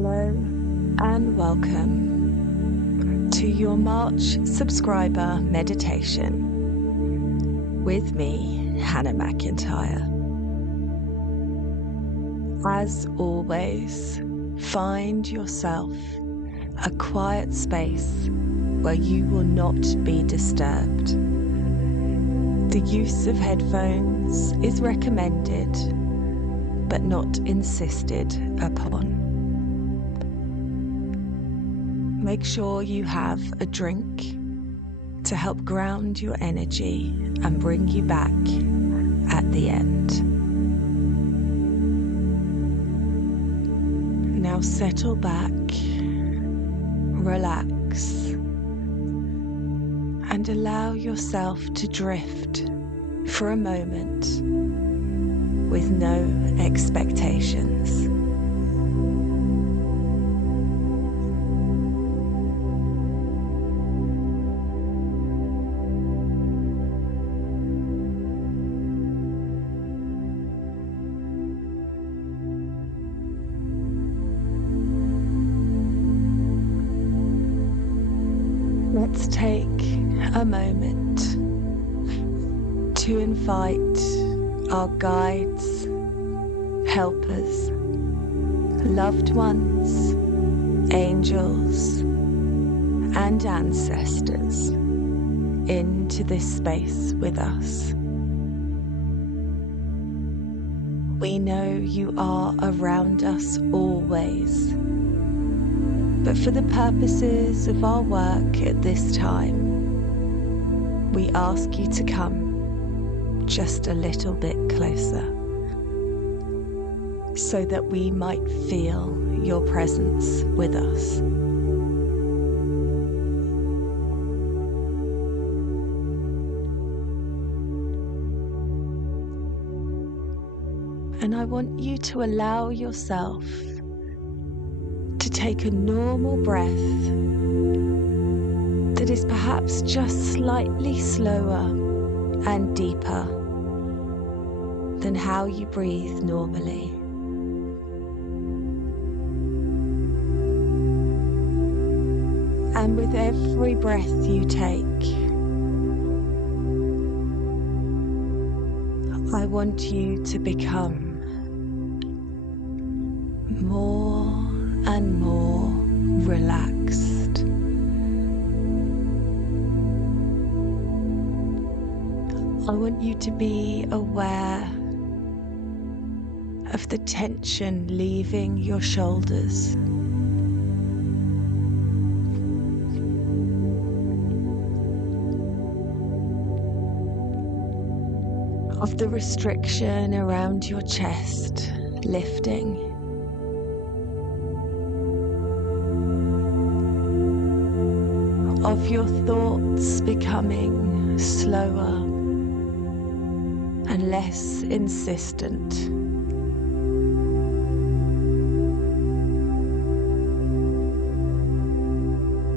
Hello and welcome to your March subscriber meditation with me, Hannah McIntyre. As always, find yourself a quiet space where you will not be disturbed. The use of headphones is recommended, but not insisted upon. Make sure you have a drink to help ground your energy and bring you back at the end. Now settle back, relax, and allow yourself to drift for a moment with no expectations. Let's take a moment to invite our guides, helpers, loved ones, angels, and ancestors into this space with us. We know you are around us always, but for the purposes of our work at this time, we ask you to come just a little bit closer so that we might feel your presence with us. And I want you to allow yourself to take a normal breath that is perhaps just slightly slower and deeper than how you breathe normally. And with every breath you take, I want you to become more and more relaxed. I want you to be aware of the tension leaving your shoulders. Of the restriction around your chest lifting. Of your thoughts becoming slower and less insistent.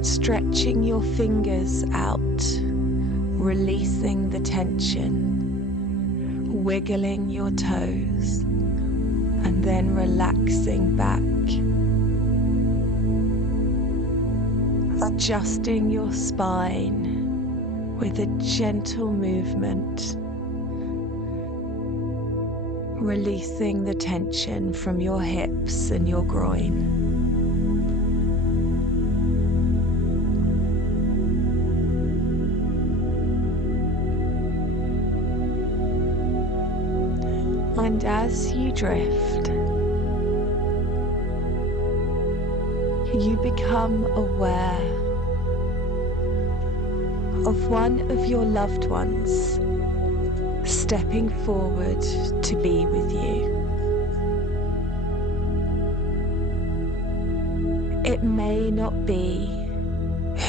Stretching your fingers out, releasing the tension, wiggling your toes, and then relaxing back. Adjusting your spine with a gentle movement, releasing the tension from your hips and your groin. And as you drift, you become aware of one of your loved ones stepping forward to be with you. It may not be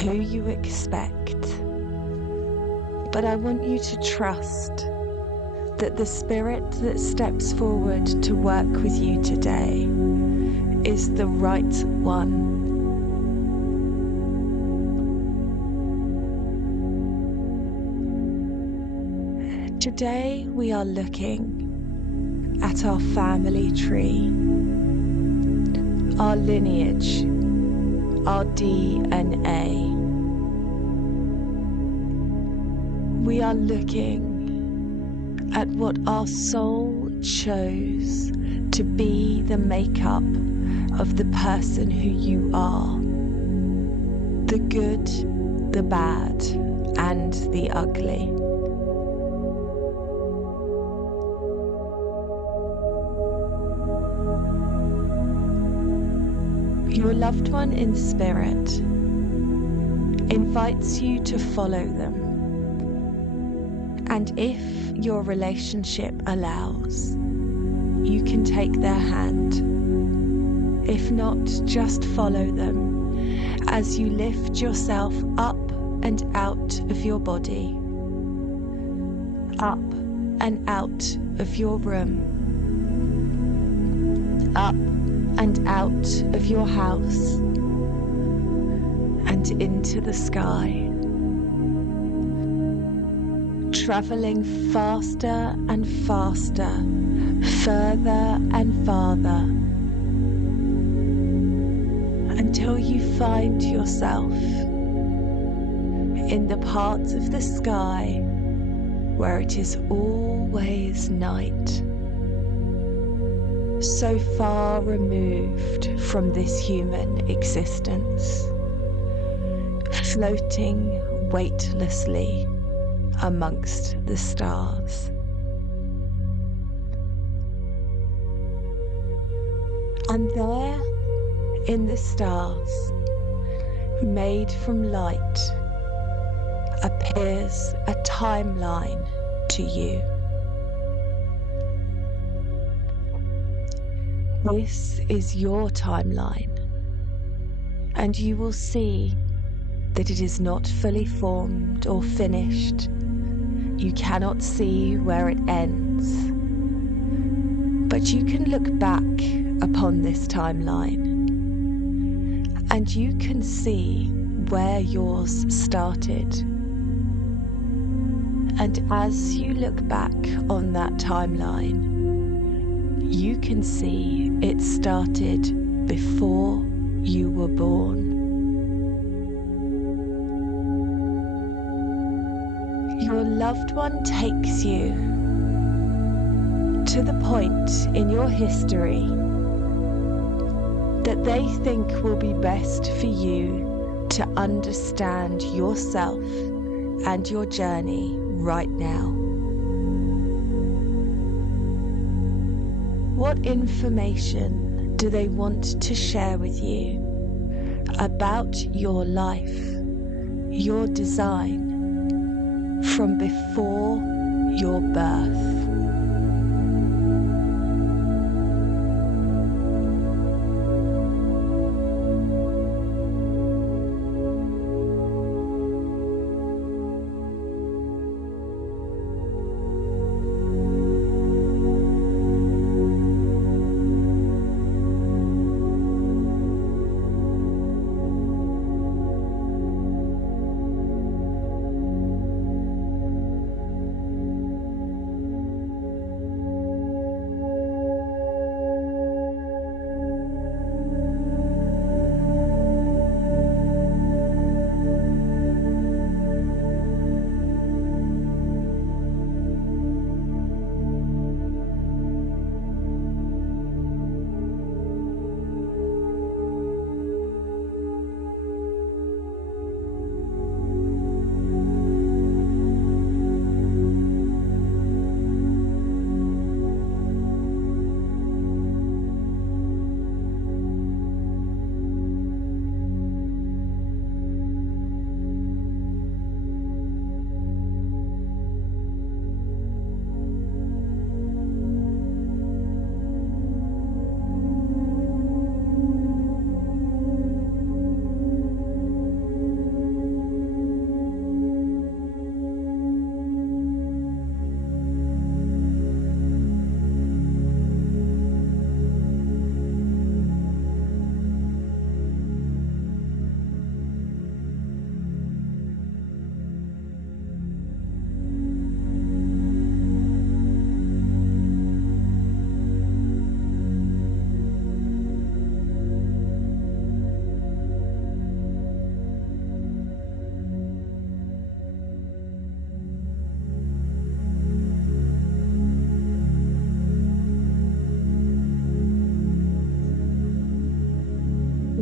who you expect, but I want you to trust that the spirit that steps forward to work with you today is the right one. Today we are looking at our family tree our lineage, our DNA. We are looking at what our soul chose to be the makeup of the person who you are. The good, the bad, and the ugly. Your loved one in spirit invites you to follow them. And if your relationship allows, you can take their hand. If not, just follow them as you lift yourself up and out of your body, up and out of your room, up and out of your house, and into the sky, traveling faster and faster, further and farther, until you find yourself in the parts of the sky where it is always night, so far removed from this human existence, floating weightlessly amongst the stars. And there, in the stars, made from light, appears a timeline to you. This is your timeline, and you will see that it is not fully formed or finished. You cannot see where it ends, but you can look back upon this timeline, and you can see where yours started. And as you look back on that timeline, you can see it started before you were born. Your loved one takes you to the point in your history that they think will be best for you to understand yourself and your journey right now. What information do they want to share with you about your life, your design, from before your birth?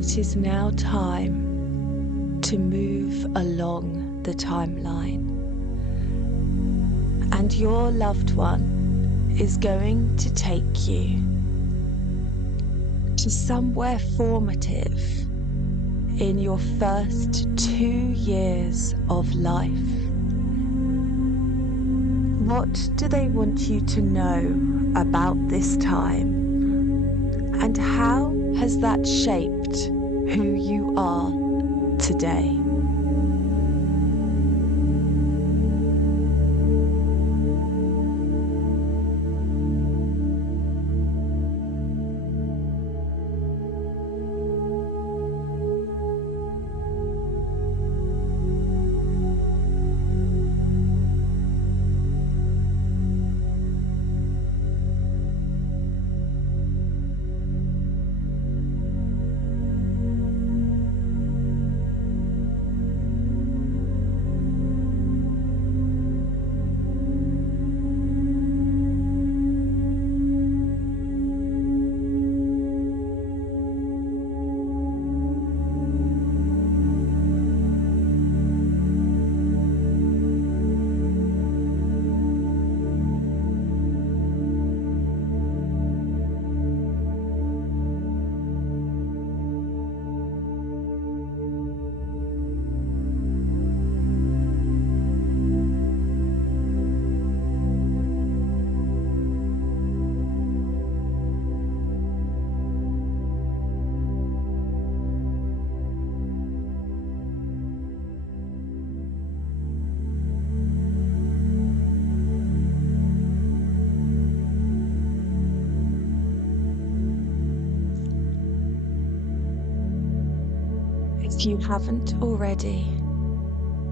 It is now time to move along the timeline. And your loved one is going to take you to somewhere formative in your first 2 years of life. What do they want you to know about this time? And how has that shaped who you are today? If you haven't already,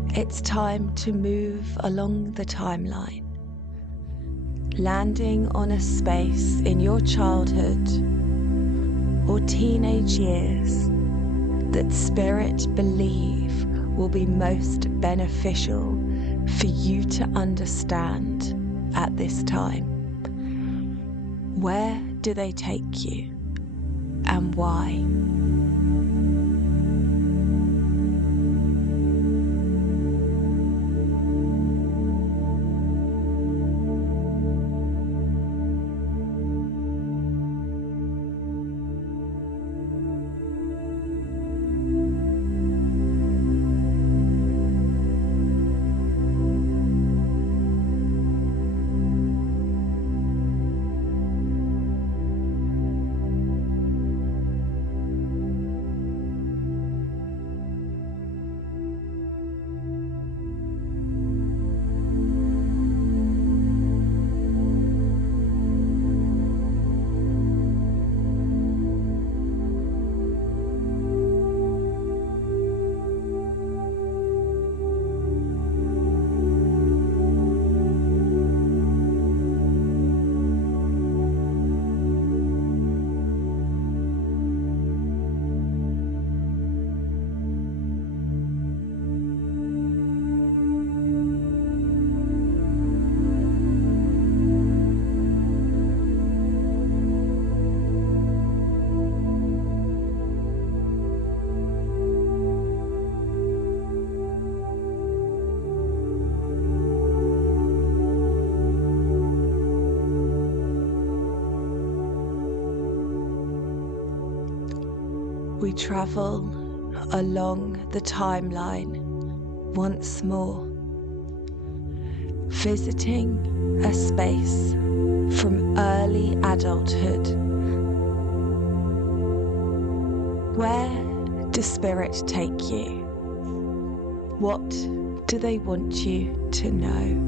it's time to move along the timeline, landing on a space in your childhood or teenage years that Spirit believe will be most beneficial for you to understand at this time. Where do they take you and why? We travel along the timeline once more, visiting a space from early adulthood. Where does Spirit take you? What do they want you to know?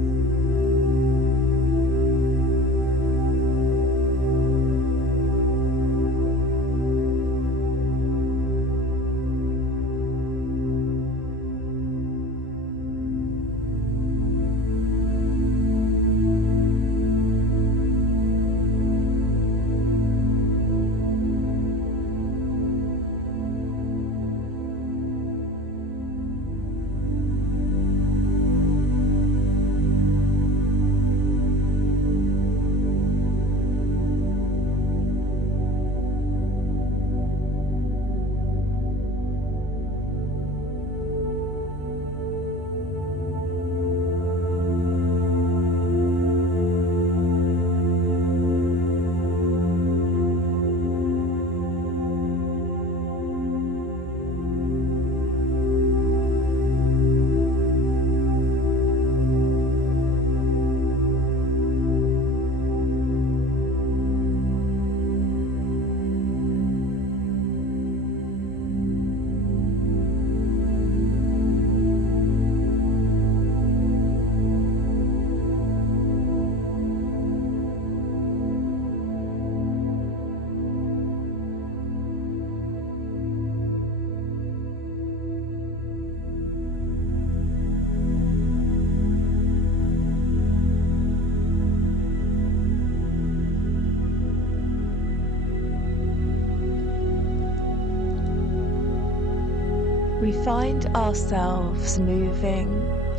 find ourselves moving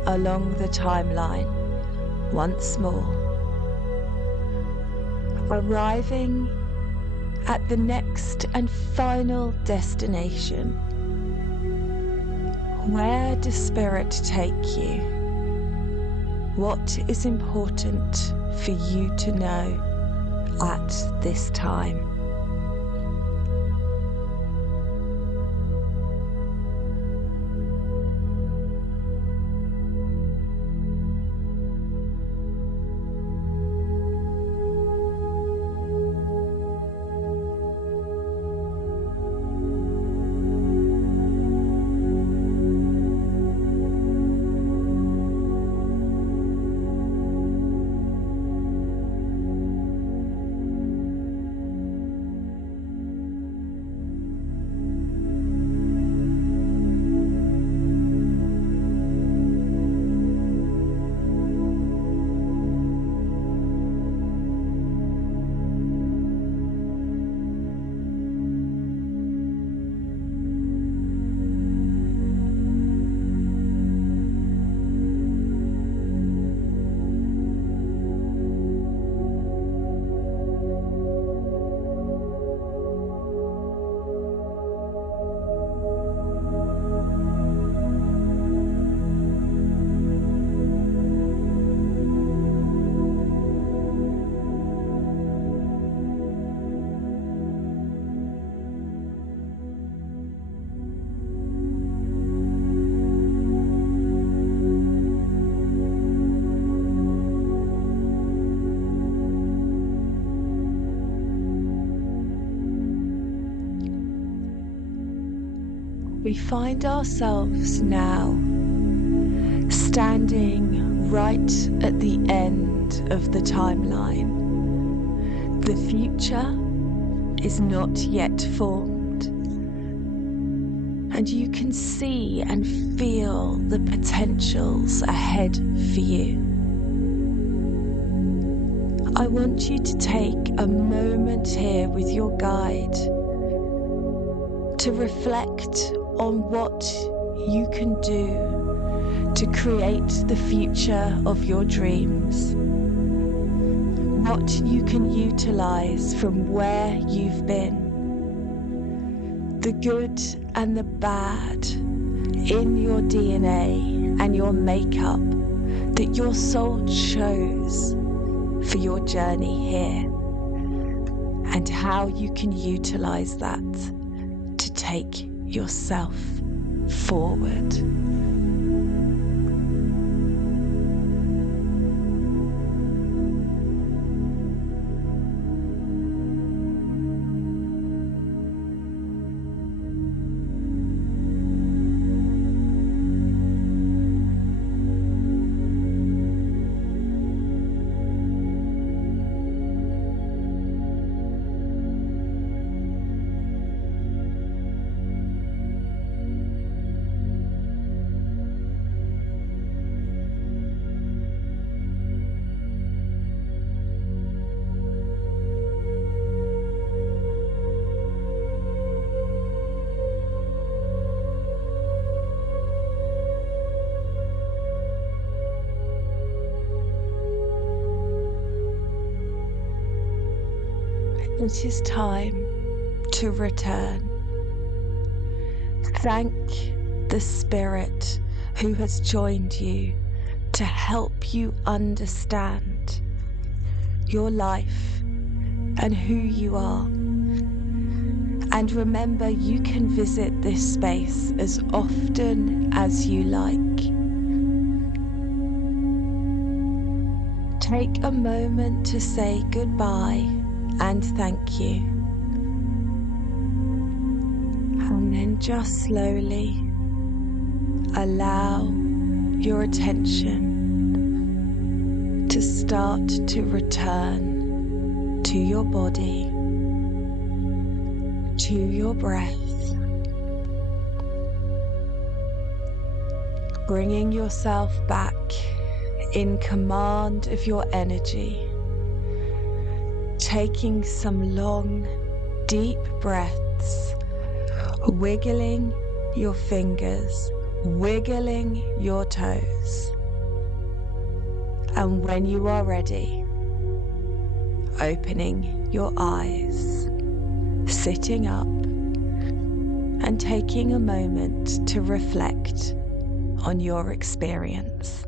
along the timeline once more, arriving at the next and final destination. Where does Spirit take you? What is important for you to know at this time? We find ourselves now standing right at the end of the timeline. The future is not yet formed, and you can see and feel the potentials ahead for you. I want you to take a moment here with your guide to reflect on what you can do to create the future of your dreams, what you can utilize from where you've been, the good and the bad in your DNA and your makeup that your soul chose for your journey here, and how you can utilize that to take yourself forward. It is time to return. Thank the Spirit who has joined you to help you understand your life and who you are. And remember, you can visit this space as often as you like. Take a moment to say goodbye and thank you. And then just slowly allow your attention to start to return to your body, to your breath, bringing yourself back in command of your energy. Taking some long, deep breaths, wiggling your fingers, wiggling your toes. And when you are ready, opening your eyes, sitting up, and taking a moment to reflect on your experience.